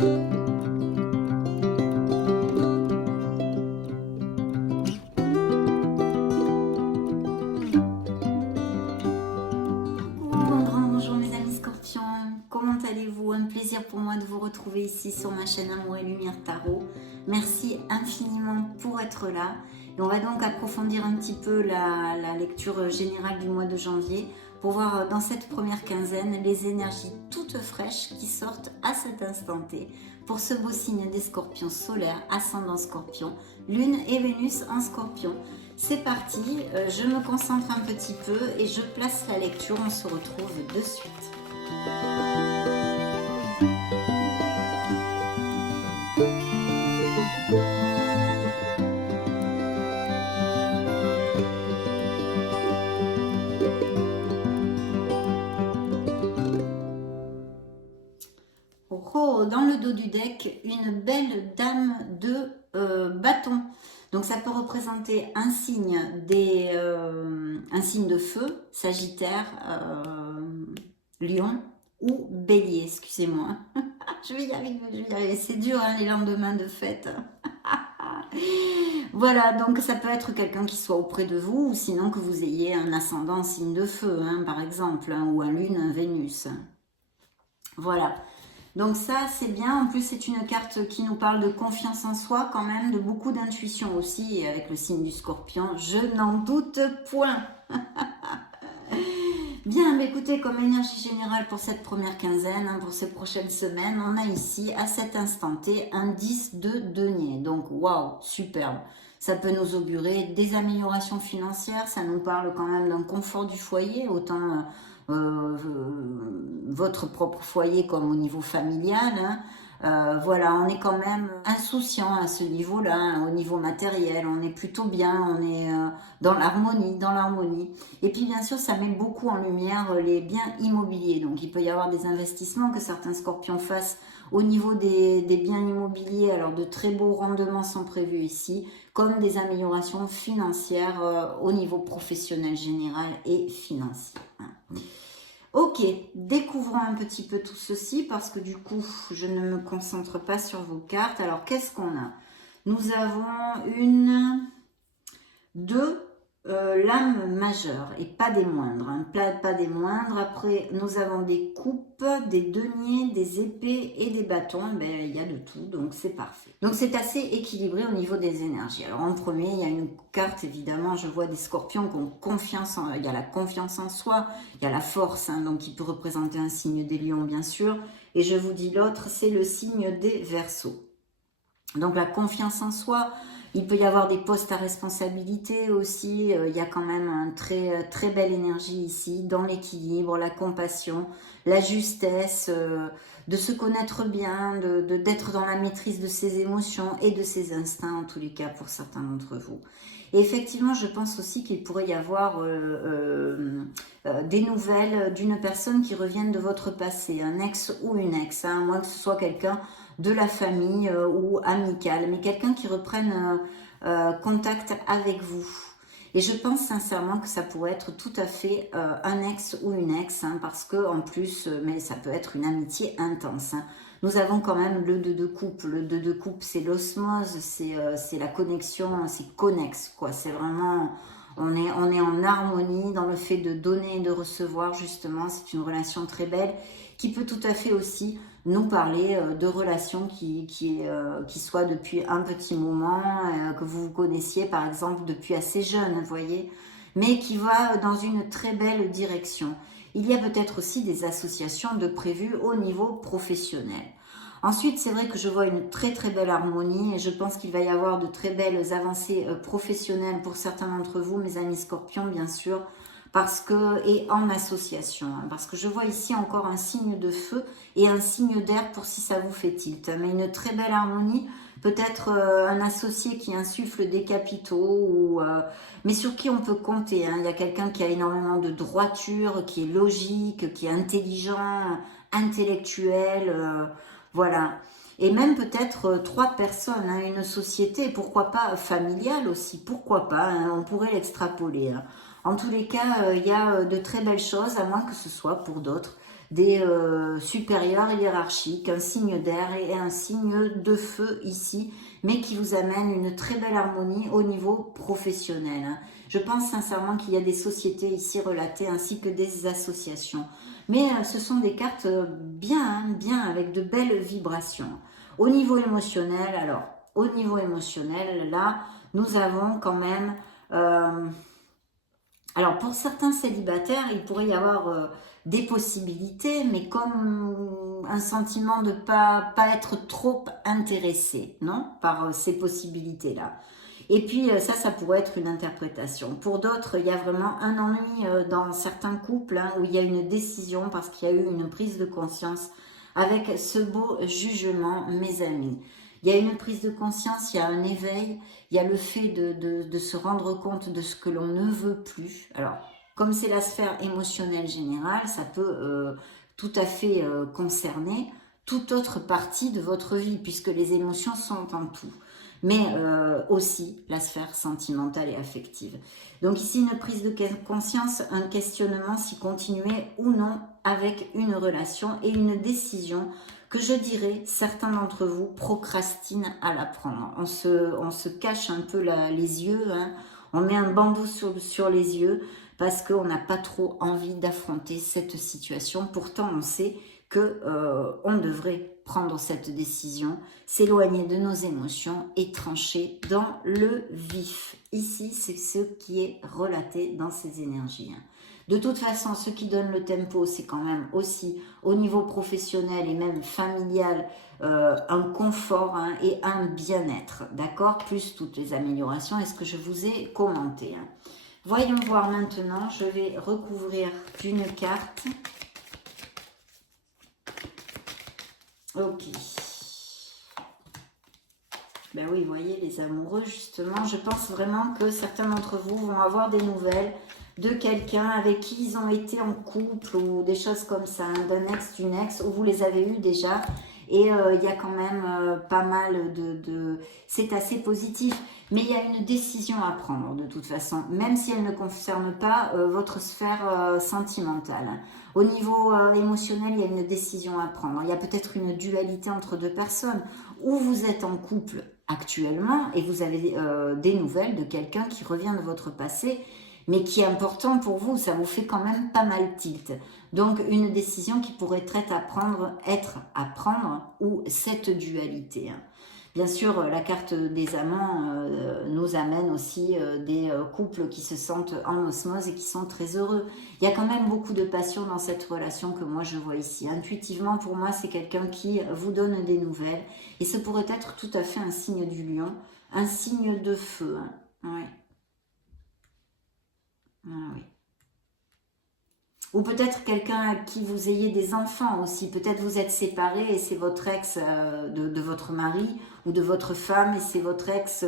Un grand bonjour mes amis scorpions, comment allez-vous? Un plaisir pour moi de vous retrouver ici sur ma chaîne Amour et Lumière Tarot. Merci infiniment pour être là. Et on va donc approfondir un petit peu la lecture générale du mois de janvier pour voir dans cette première quinzaine les énergies toutes fraîches qui sortent à cet instant T pour ce beau signe des scorpions solaires, ascendant scorpion, lune et Vénus en scorpion. C'est parti, je me concentre un petit peu et je place la lecture, on se retrouve de suite. Oh, dans le dos du deck, une belle dame de bâton. Donc ça peut représenter un signe, un signe de feu, Sagittaire, Lion ou Bélier, excusez-moi. Je vais y arriver, c'est dur hein, les lendemains de fête. Voilà, donc ça peut être quelqu'un qui soit auprès de vous ou sinon que vous ayez un ascendant en signe de feu, hein, par exemple, hein, ou un Lune, un Vénus. Voilà. Donc ça, c'est bien. En plus, c'est une carte qui nous parle de confiance en soi quand même, de beaucoup d'intuition aussi. Et avec le signe du scorpion, je n'en doute point. Bien, mais écoutez, comme énergie générale pour cette première quinzaine, hein, pour ces prochaines semaines, on a ici, à cet instant T, un 10 de denier. Donc, waouh, superbe. Ça peut nous augurer des améliorations financières. Ça nous parle quand même d'un confort du foyer, autant... votre propre foyer comme au niveau familial. Hein. Voilà, on est quand même insouciant à ce niveau-là, hein, au niveau matériel, on est plutôt bien, on est dans l'harmonie. Et puis bien sûr, ça met beaucoup en lumière les biens immobiliers. Donc il peut y avoir des investissements que certains scorpions fassent au niveau des biens immobiliers. Alors de très beaux rendements sont prévus ici, comme des améliorations financières au niveau professionnel général et financier. Hein. Ok, découvrons un petit peu tout ceci parce que du coup, je ne me concentre pas sur vos cartes. Alors, qu'est-ce qu'on a? Nous avons deux lames majeures et pas des moindres. Hein, pas des moindres. Après, nous avons des coupes, des deniers, des épées et des bâtons. Ben, il y a de tout, donc c'est parfait. Donc, c'est assez équilibré au niveau des énergies. Alors, en premier, il y a une carte, évidemment, je vois des scorpions qui ont confiance en... Il y a la confiance en soi, il y a la force, hein, donc qui peut représenter un signe des lions, bien sûr. Et je vous dis l'autre, c'est le signe des Verseaux. Donc, la confiance en soi... Il peut y avoir des postes à responsabilité aussi, il y a quand même une très belle énergie ici, dans l'équilibre, la compassion, la justesse, de se connaître bien, d'être dans la maîtrise de ses émotions et de ses instincts, en tous les cas pour certains d'entre vous. Et effectivement, je pense aussi qu'il pourrait y avoir des nouvelles d'une personne qui revienne de votre passé, un ex ou une ex, hein, à moins que ce soit quelqu'un de la famille ou amical, mais quelqu'un qui reprenne contact avec vous. Et je pense sincèrement que ça pourrait être tout à fait un ex ou une ex, hein, parce que en plus, mais ça peut être une amitié intense. Hein. Nous avons quand même le 2 de coupe. Le 2 de coupe, c'est l'osmose, c'est la connexion, c'est connexe, quoi. C'est vraiment... On est en harmonie dans le fait de donner et de recevoir, justement. C'est une relation très belle qui peut tout à fait aussi nous parler de relations qui soient depuis un petit moment, que vous vous connaissiez par exemple depuis assez jeune, vous voyez, mais qui va dans une très belle direction. Il y a peut-être aussi des associations de prévues au niveau professionnel. Ensuite, c'est vrai que je vois une très belle harmonie et je pense qu'il va y avoir de très belles avancées professionnelles pour certains d'entre vous, mes amis scorpions, bien sûr, et en association, hein, parce que je vois ici encore un signe de feu et un signe d'air pour si ça vous fait tilt, hein, mais une très belle harmonie, peut-être un associé qui insuffle des capitaux, mais sur qui on peut compter, hein. Il y a quelqu'un qui a énormément de droiture, qui est logique, qui est intelligent, intellectuel, voilà. Et même peut-être 3 personnes, hein, une société, pourquoi pas familiale aussi, pourquoi pas, hein, on pourrait l'extrapoler. Hein. En tous les cas, il y a de très belles choses, à moins que ce soit pour d'autres des supérieurs hiérarchiques, un signe d'air et un signe de feu ici, mais qui vous amène une très belle harmonie au niveau professionnel. Hein. Je pense sincèrement qu'il y a des sociétés ici relatées ainsi que des associations. Mais ce sont des cartes bien, hein, bien, avec de belles vibrations. Au niveau émotionnel, alors, au niveau émotionnel, là, nous avons quand même... alors, pour certains célibataires, il pourrait y avoir des possibilités, mais comme un sentiment de pas être trop intéressé, non, par ces possibilités-là. Et puis, ça pourrait être une interprétation. Pour d'autres, il y a vraiment un ennui dans certains couples hein, où il y a une décision parce qu'il y a eu une prise de conscience avec ce beau jugement, mes amis. Il y a une prise de conscience, il y a un éveil, il y a le fait de se rendre compte de ce que l'on ne veut plus. Alors, comme c'est la sphère émotionnelle générale, ça peut tout à fait concerner toute autre partie de votre vie, puisque les émotions sont en tout. Mais aussi la sphère sentimentale et affective. Donc ici, une prise de conscience, un questionnement si continuer ou non avec une relation et une décision que je dirais, certains d'entre vous procrastinent à la prendre. On se cache un peu les yeux, hein. On met un bandeau sur les yeux parce qu'on n'a pas trop envie d'affronter cette situation. Pourtant, on sait que on devrait prendre cette décision, s'éloigner de nos émotions et trancher dans le vif. Ici, c'est ce qui est relaté dans ces énergies. De toute façon, ce qui donne le tempo, c'est quand même aussi au niveau professionnel et même familial, un confort hein, et un bien-être, d'accord? Plus toutes les améliorations et ce que je vous ai commenté. Hein. Voyons voir maintenant, je vais recouvrir d'une carte. Ok. Ben oui, vous voyez, les amoureux, justement, je pense vraiment que certains d'entre vous vont avoir des nouvelles de quelqu'un avec qui ils ont été en couple ou des choses comme ça, hein, d'un ex, d'une ex, où vous les avez eus déjà. Et il y a quand même pas mal de... C'est assez positif, mais il y a une décision à prendre de toute façon, même si elle ne concerne pas votre sphère sentimentale. Au niveau émotionnel, il y a une décision à prendre. Il y a peut-être une dualité entre deux personnes, où vous êtes en couple actuellement et vous avez des nouvelles de quelqu'un qui revient de votre passé, mais qui est important pour vous, ça vous fait quand même pas mal tilt. Donc une décision qui pourrait être à prendre ou cette dualité. Bien sûr, la carte des amants nous amène aussi des couples qui se sentent en osmose et qui sont très heureux. Il y a quand même beaucoup de passion dans cette relation que moi je vois ici. Intuitivement, pour moi, c'est quelqu'un qui vous donne des nouvelles. Et ce pourrait être tout à fait un signe du lion, un signe de feu. Hein. Ouais. Ah oui. Ou peut-être quelqu'un à qui vous ayez des enfants aussi. Peut-être vous êtes séparés et c'est votre ex de votre mari ou de votre femme et c'est votre ex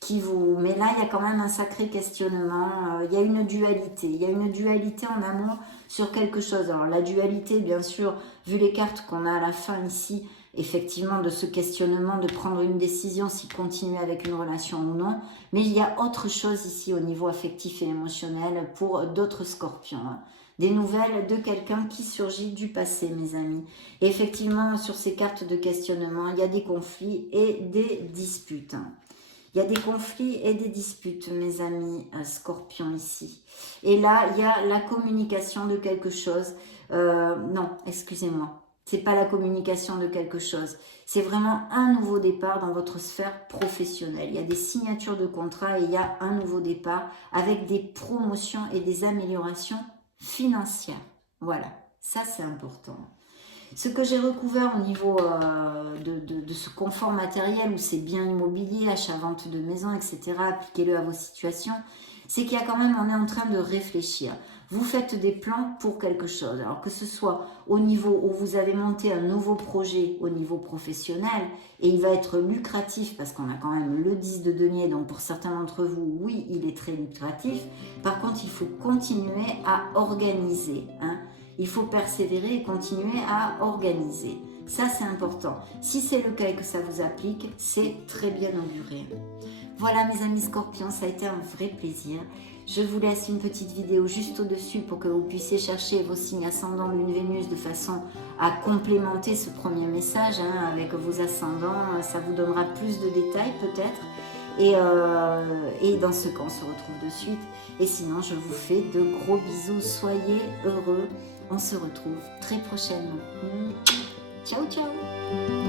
qui vous... Mais là, il y a quand même un sacré questionnement. Il y a une dualité. Il y a une dualité en amour sur quelque chose. Alors la dualité, bien sûr, vu les cartes qu'on a à la fin ici, effectivement, de ce questionnement, de prendre une décision, si continuer avec une relation ou non. Mais il y a autre chose ici au niveau affectif et émotionnel pour d'autres scorpions. Hein. Des nouvelles de quelqu'un qui surgit du passé, mes amis. Et effectivement, sur ces cartes de questionnement, il y a des conflits et des disputes. Il y a des conflits et des disputes, mes amis scorpions ici. Et là, il y a la communication de quelque chose. Non, excusez-moi. C'est pas la communication de quelque chose. C'est vraiment un nouveau départ dans votre sphère professionnelle. Il y a des signatures de contrat et il y a un nouveau départ avec des promotions et des améliorations financière. Voilà, ça c'est important. Ce que j'ai recouvert au niveau de ce confort matériel ou ces biens immobiliers, achat, vente de maison, etc., appliquez-le à vos situations, c'est qu'il y a quand même, on est en train de réfléchir. Vous faites des plans pour quelque chose. Alors que ce soit au niveau où vous avez monté un nouveau projet au niveau professionnel et il va être lucratif parce qu'on a quand même le 10 de denier, donc pour certains d'entre vous, oui, il est très lucratif. Par contre, il faut continuer à organiser. Hein. Il faut persévérer et continuer à organiser. Ça, c'est important. Si c'est le cas et que ça vous applique, c'est très bien auguré. Voilà mes amis scorpions, ça a été un vrai plaisir. Je vous laisse une petite vidéo juste au-dessus pour que vous puissiez chercher vos signes ascendants Lune Vénus de façon à complémenter ce premier message avec vos ascendants. Ça vous donnera plus de détails peut-être. Et dans ce cas, on se retrouve de suite. Et sinon, je vous fais de gros bisous. Soyez heureux. On se retrouve très prochainement. Ciao, ciao!